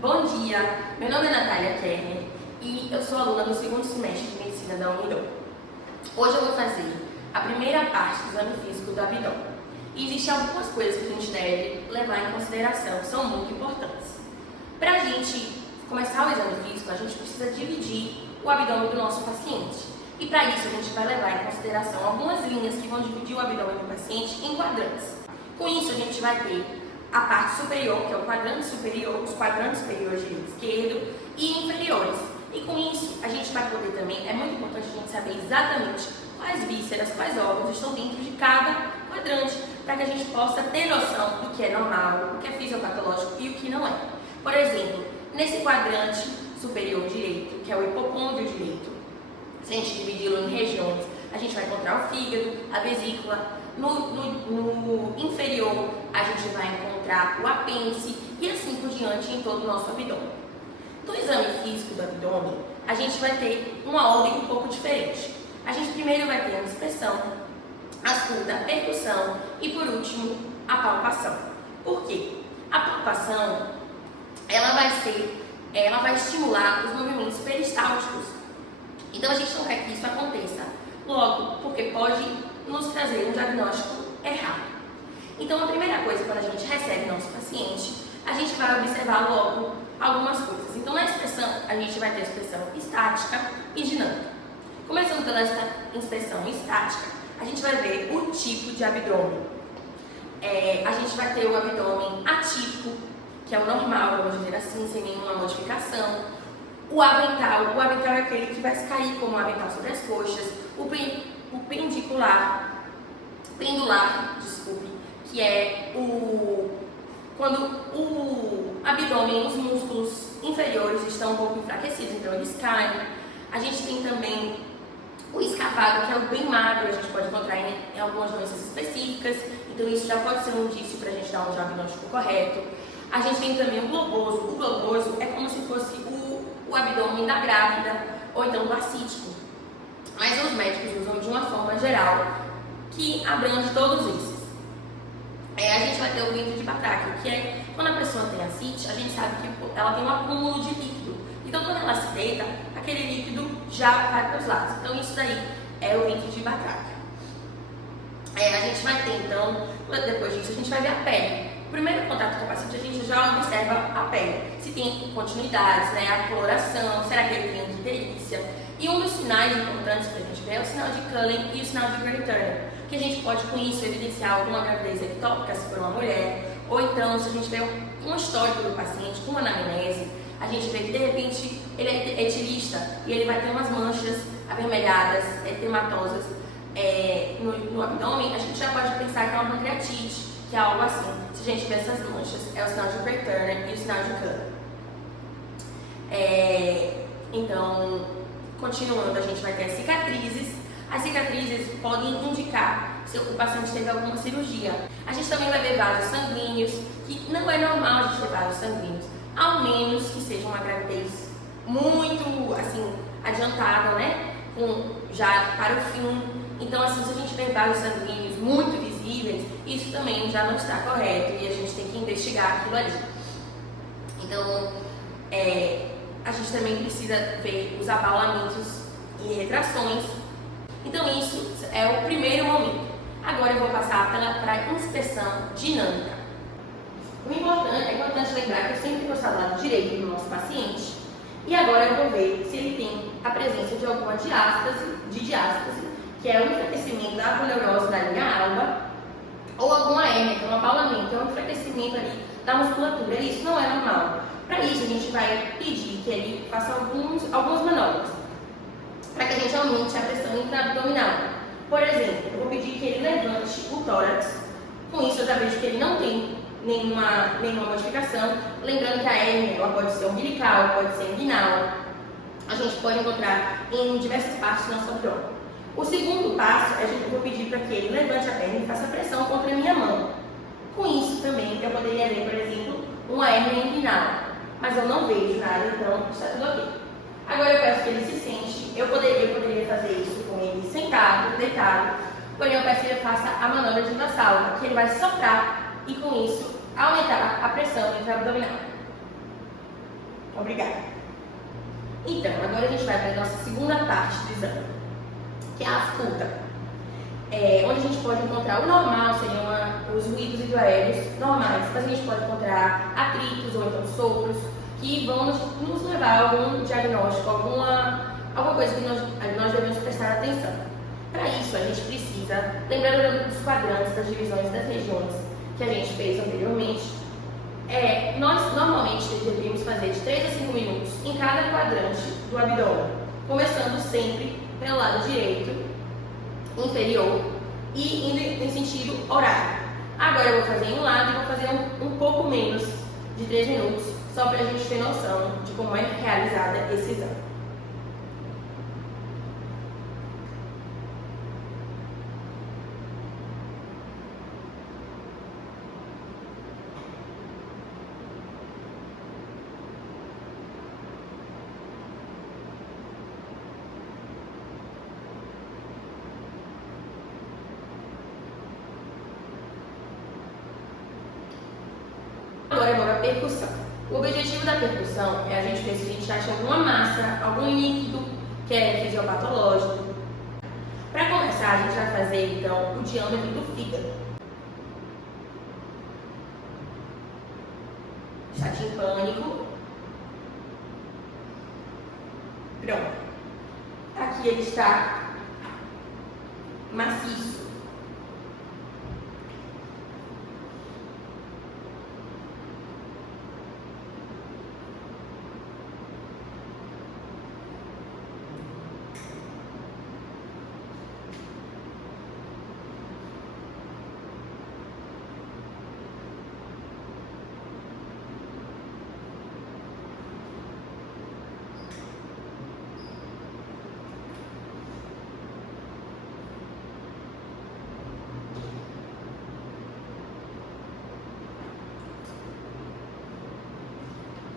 Bom dia, meu nome é Natália Kerner e eu sou aluna do segundo semestre de Medicina da Unidom. Hoje eu vou fazer a primeira parte do exame físico do abdômen. E existem algumas coisas que a gente deve levar em consideração, que são muito importantes. Para a gente começar o exame físico, a gente precisa dividir o abdômen do nosso paciente. E para isso a gente vai levar em consideração algumas linhas que vão dividir o abdômen do paciente em quadrantes. Com isso a gente vai ter a parte superior, que é o quadrante superior, os quadrantes superiores direito e esquerdo, e inferiores. E com isso, a gente vai poder também, é muito importante a gente saber exatamente quais vísceras, quais órgãos estão dentro de cada quadrante, para que a gente possa ter noção do que é normal, o que é fisiopatológico e o que não é. Por exemplo, nesse quadrante superior direito, que é o hipocôndrio direito, se a gente dividi-lo em regiões, a gente vai encontrar o fígado, a vesícula. No inferior, a gente vai encontrar o apêndice e assim por diante em todo o nosso abdômen. No exame físico do abdômen, a gente vai ter uma ordem um pouco diferente. A gente primeiro vai ter a inspeção, a escuta, a percussão e por último, a palpação. Por quê? A palpação, ela vai estimular os movimentos peristálticos. Então a gente não quer que isso aconteça logo, porque pode nos trazer um diagnóstico errado. Então, a primeira coisa, quando a gente recebe nosso paciente, a gente vai observar logo algumas coisas. Então, na inspeção, a gente vai ter a inspeção estática e dinâmica. Começando pela inspeção estática, a gente vai ver o tipo de abdômen. A gente vai ter o abdômen atípico, que é o normal, vamos dizer assim, sem nenhuma modificação. O avental é aquele que vai cair como um avental sobre as coxas. O pendular, que é quando o abdômen, os músculos inferiores estão um pouco enfraquecidos, então eles caem. A gente tem também o escapado, que é o bem magro, a gente pode encontrar em algumas doenças específicas, então isso já pode ser um indício para a gente dar um diagnóstico correto. A gente tem também o globoso é como se fosse o abdômen da grávida, ou então do ascítico. Mas os médicos usam de uma forma geral, que abrange todos esses. A gente vai ter o ventre de batráquio, que é quando a pessoa tem ascite, a gente sabe que ela tem um acúmulo de líquido. Então, quando ela se deita, aquele líquido já vai para os lados. Então, isso daí é o ventre de batráquio. A gente vai ter, então, depois disso, a gente vai ver a pele. O primeiro contato com o paciente, a gente já observa a pele. Se tem continuidades, a coloração, será que ele tem icterícia. E um dos sinais importantes para a gente ver é o sinal de Cullen e o sinal de Grey-Turner, que a gente pode, com isso, evidenciar alguma gravidez ectópica, se for uma mulher, ou então, se a gente vê um histórico do paciente, com uma anamnese, a gente vê que, de repente, ele é etilista e ele vai ter umas manchas avermelhadas, hematosas no abdômen, a gente já pode pensar que é uma pancreatite, que é algo assim. Se a gente vê essas manchas, é o sinal de Grey-Turner e o sinal de Cullen. Então, continuando, a gente vai ter as cicatrizes. As cicatrizes podem indicar se o paciente teve alguma cirurgia. A gente também vai ver vasos sanguíneos, que não é normal a gente ter vasos sanguíneos, ao menos que seja uma gravidez muito, assim, adiantada, já para o fim. Então, assim, se a gente vê vasos sanguíneos muito visíveis, isso também já não está correto e a gente tem que investigar aquilo ali. Então, a gente também precisa ver os abaulamentos e retrações. Então, isso é o primeiro momento. Agora eu vou passar para a inspeção dinâmica. É importante lembrar que eu sempre vou estar do lado direito do nosso paciente. E agora eu vou ver se ele tem a presença de alguma diástase, que é o enfraquecimento da aponeurose da linha alba, ou alguma hérnia, que é um abaulamento, é um enfraquecimento ali da musculatura. Isso não é normal. Para isso, a gente vai pedir que ele faça algumas manobras, para que a gente aumente a pressão intra-abdominal. Por exemplo, eu vou pedir que ele levante o tórax. Com isso, eu já vejo que ele não tem nenhuma modificação. Lembrando que a hérnia ela pode ser umbilical, pode ser inguinal. A gente pode encontrar em diversas partes do nosso abdômen. O segundo passo, eu vou pedir para que ele levante a perna e faça pressão contra a minha mão. Com isso também, eu poderia ver, por exemplo, uma hérnia inguinal. Mas eu não vejo nada, então está tudo ok. Agora eu peço que ele se sente. Eu poderia fazer isso com ele sentado, deitado, porém eu peço que ele faça a manobra de Valsalva, que ele vai soprar e com isso aumentar a pressão intra-abdominal. Obrigada. Então, agora a gente vai para a nossa segunda parte do exame, que é a ausculta. Onde a gente pode encontrar o normal, seriam os ruídos hidroaéreos normais, mas a gente pode encontrar atritos ou então sopros que vão nos levar a algum diagnóstico, alguma coisa que nós devemos prestar atenção. Para isso, a gente precisa, lembrando dos quadrantes, das divisões das regiões que a gente fez anteriormente, nós normalmente deveríamos fazer de 3 a 5 minutos em cada quadrante do abdômen, começando sempre pelo lado direito, inferior, e indo em sentido horário. Agora eu vou fazer em um lado e vou fazer um pouco menos de 3 minutos, só para a gente ter noção de como é realizada esse exame. Agora vamos à percussão. O objetivo da percussão é a gente ver se a gente acha alguma massa, algum líquido que é fisiopatológico. Para começar, a gente vai fazer então o diâmetro do fígado. Está timpânico. Pronto. Aqui ele está maciço.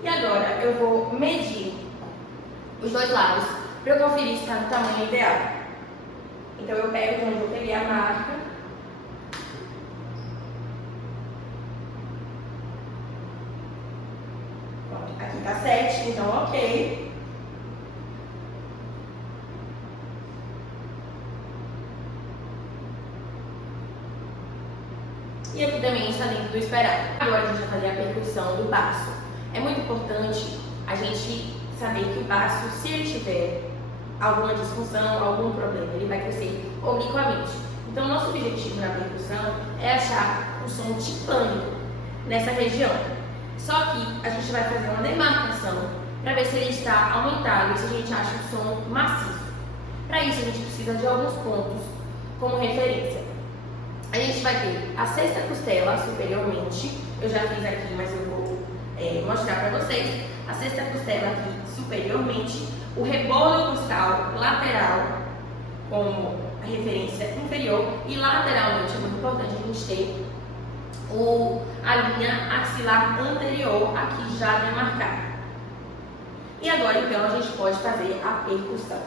E agora eu vou medir os dois lados para eu conferir se está no tamanho ideal. Então eu pego de onde eu peguei a marca. Pronto, aqui está 7, então ok. E aqui também está dentro do esperado. Agora a gente vai fazer a percussão do baço. É muito importante a gente saber que o baço, se ele tiver alguma disfunção, algum problema, ele vai crescer obliquamente. Então, nosso objetivo na percussão é achar o som timpânico nessa região. Só que a gente vai fazer uma demarcação para ver se ele está aumentado e se a gente acha o som maciço. Para isso, a gente precisa de alguns pontos como referência. A gente vai ter a sexta costela superiormente, eu já fiz aqui, mas eu vou mostrar para vocês. A sexta costela aqui superiormente, o rebordo costal lateral como referência inferior e lateralmente é muito importante a gente ter a linha axilar anterior aqui já demarcada. E agora então a gente pode fazer a percussão.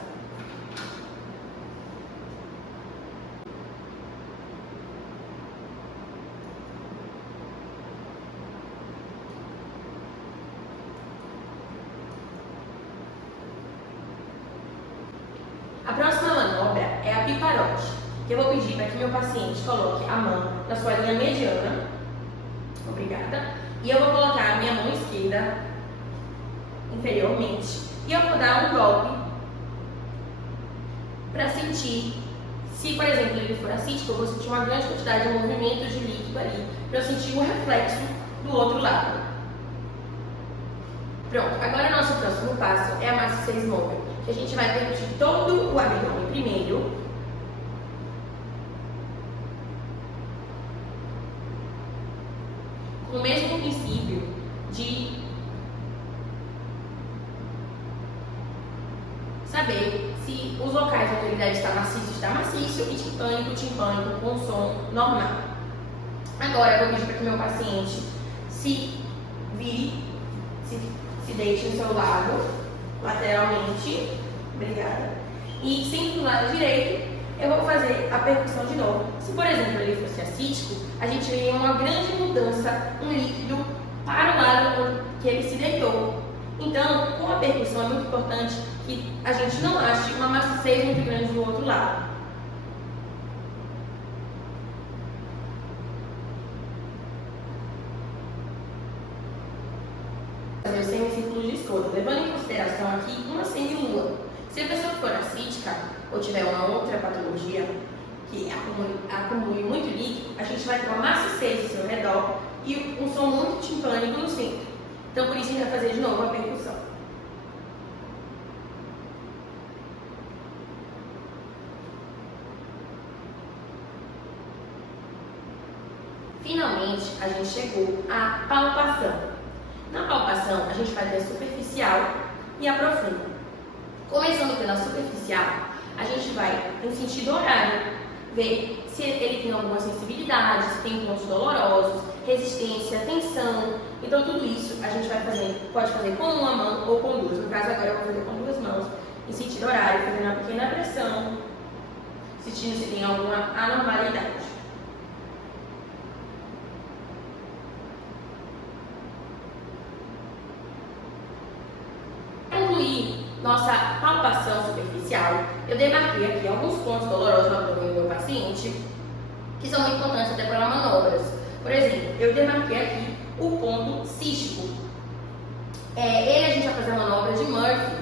A próxima manobra é a piparote, que eu vou pedir para que meu paciente coloque a mão na sua linha mediana. Obrigada. E eu vou colocar a minha mão esquerda inferiormente e eu vou dar um golpe para sentir, se por exemplo ele for acítico, eu vou sentir uma grande quantidade de movimento de líquido ali, para eu sentir o reflexo do outro lado. Pronto, agora nosso próximo passo é a maciçez móvel, que a gente vai percutir todo o abdômen primeiro. Com o mesmo princípio de saber se os locais onde ele deve estar maciço e timpânico com som normal. Agora eu vou pedir para que meu paciente se vire, se deite no seu lado, lateralmente, obrigada, e sempre do lado direito eu vou fazer a percussão de novo. Se por exemplo ele fosse acítico, a gente veria uma grande mudança, um líquido para o lado que ele se deitou. Então, com a percussão é muito importante que a gente não ache uma maciez muito grande do outro lado. Fazer o semicírculo de escolha, levando em consideração aqui uma semilua. Se a pessoa for ascítica ou tiver uma outra patologia que acumule muito líquido, a gente vai ter uma maciez ao seu redor e um som muito timpânico no centro. Então, por isso, a gente vai fazer de novo a percussão. Finalmente, a gente chegou à palpação. Na palpação, a gente vai ter a superficial e a profunda. Começando pela superficial, a gente vai, em sentido horário, ver se ele tem alguma sensibilidade, se tem pontos dolorosos, resistência, tensão. Então, tudo isso a gente vai fazer, pode fazer com uma mão ou com duas. No caso, agora eu vou fazer com duas mãos, em sentido horário, fazendo uma pequena pressão, sentindo se tem alguma anormalidade. Nossa palpação superficial, eu demarquei aqui alguns pontos dolorosos no abdômen do meu paciente, que são muito importantes até para manobras. Por exemplo, eu demarquei aqui o ponto cístico. Ele a gente vai fazer a manobra de Murphy,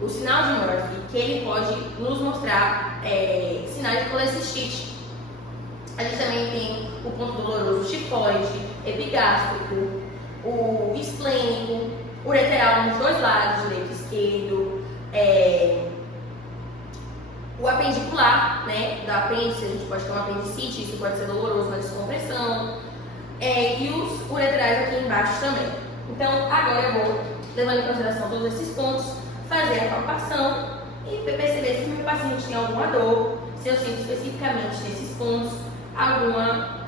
o sinal de Murphy, que ele pode nos mostrar sinais de colecistite. A gente também tem o ponto doloroso tifoide, epigástrico, o esplênico, ureteral nos dois lados, direito e esquerdo, o apendicular, né, da apêndice, a gente pode ter uma apendicite, isso pode ser doloroso na descompressão, e os ureterais aqui embaixo também. Então, agora eu vou, levando em consideração todos esses pontos, fazer a palpação e perceber se o meu paciente tem alguma dor, se eu sinto especificamente nesses pontos alguma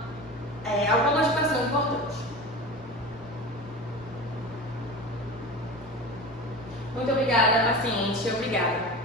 modificação importante. Muito obrigada, paciente. Obrigada.